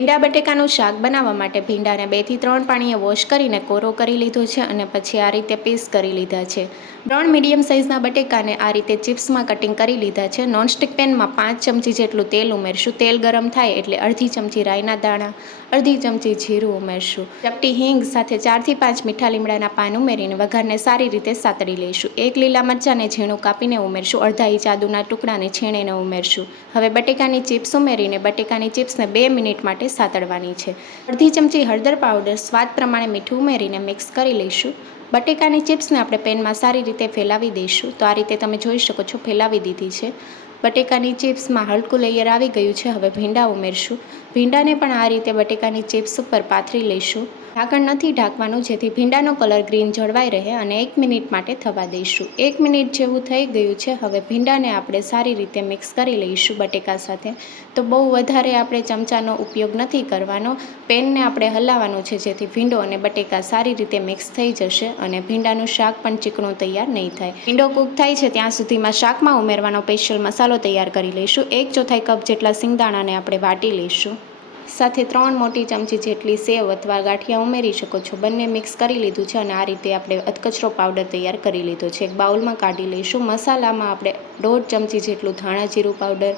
ભીંડા બટેકાનું શાક બનાવવા માટે ભીંડાને 2 થી 3 પાણીએ વોશ કરીને કોરો કરી લીધો છે અને પછી આ રીતે પીસ કરી લીધા છે। 3 મીડિયમ સાઇઝના બટેકાને આ રીતે ચિપ્સમાં કટિંગ કરી લીધા છે। નોનસ્ટિક પેનમાં 5 ચમચી જેટલું તેલ ઉમેરશું। તેલ ગરમ થાય એટલે અડધી ચમચી રાઈના દાણા, અડધી ચમચી જીરું ઉમેરશું। ચપટી હિંગ સાથે 4 થી 5 મીઠા લીમડાના પાન ઉમેરીને વઘારને સારી રીતે સાતળી લઈશું। 1 લીલા મરચાંને ઝીણું કાપીને ઉમેરશું। અડધા ઇંચ આદુના ટુકડાને છીણીને ઉમેરશું। હવે બટેકાની ચિપ્સ ઉમેરીને બટેકાની ચિપ્સને 2 મિનિટ માટે સાતળવાની છે। અડધી ચમચી હળદર પાવડર, સ્વાદ પ્રમાણે મીઠું ઉમેરીને મિક્સ કરી લઈશું। બટેકાની ચિપ્સને આપણે પેનમાં સારી રીતે ફેલાવી દઈશું। તો આ રીતે તમે જોઈ શકો છો ફેલાવી દીધી છે। બટેકાની ચિપ્સમાં હલકું લેયર આવી ગયું છે। હવે ભીંડા ઉમેરશું। ભીંડાને પણ આ રીતે બટેકાની ચિપ્સ ઉપર પાથરી લઈશું। ઢાંકણ નથી ઢાંકવાનું, જેથી ભીંડાનો કલર ગ્રીન જળવાઈ રહે, અને 1 મિનિટ માટે થવા દઈશું। 1 મિનિટ જેવું થઈ ગયું છે। હવે ભીંડાને આપણે સારી રીતે મિક્સ કરી લઈશું બટેકા સાથે। તો બહુ વધારે આપણે ચમચાનો ઉપયોગ નથી કરવાનો, પેનને આપણે હલાવવાનું છે, જેથી ભીંડો અને બટેકા સારી રીતે મિક્સ થઈ જશે અને ભીંડાનું શાક પણ ચીકણું તૈયાર નહીં થાય। ભીંડો કૂક થાય છે ત્યાં સુધીમાં શાકમાં ઉમેરવાનો સ્પેશિયલ મસાલો તૈયાર કરી લઈશું। 1/4 કપ જેટલા સિંગદાણાને આપણે વાટી લઈશું। સાથે 3 મોટી ચમચી જેટલી સેવ અથવા ગાંઠિયા ઉમેરી શકો છો। બંને મિક્સ કરી લીધું છે અને આ રીતે આપણે અધકચરો પાવડર તૈયાર કરી લીધો છે। એક બાઉલમાં કાઢી લઈશું। મસાલામાં આપણે 1.5 ચમચી જેટલું ધાણા જીરું પાવડર,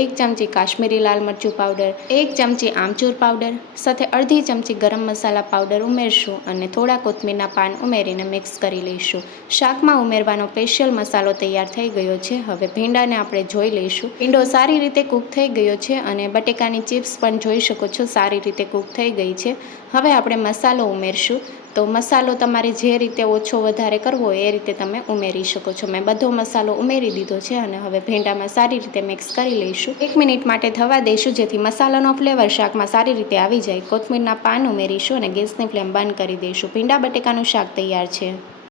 1 ચમચી કાશ્મીરી લાલ મરચું પાવડર, 1 ચમચી આમચૂર પાવડર સાથે અડધી ચમચી ગરમ મસાલા પાવડર ઉમેરશું અને થોડા કોથમીરના પાન ઉમેરીને મિક્સ કરી લઈશું। શાકમાં ઉમેરવાનો સ્પેશિયલ મસાલો તૈયાર થઈ ગયો છે। હવે ભીંડાને આપણે જોઈ લઈશું। ભીંડો સારી રીતે કૂક થઈ ગયો છે અને બટેકાની ચિપ્સ પણ જોઈ શકો છો સારી રીતે કૂક થઈ ગઈ છે। હવે આપણે મસાલો ઉમેરશું। તો મસાલો તમારે જે રીતે ઓછો વધારે કરવો હોય એ રીતે તમે ઉમેરી શકો છો। મેં બધો મસાલો ઉમેરી દીધો છે અને હવે ભીંડામાં સારી રીતે મિક્સ કરી લઈશું। 1 મિનિટ માટે થવા દઈશું, જેથી મસાલાનો ફ્લેવર શાકમાં સારી રીતે આવી જાય। કોથમીરના પાન ઉમેરીશું અને ગેસની ફ્લેમ બંધ કરી દઈશું। ભીંડા બટેકાનું શાક તૈયાર છે।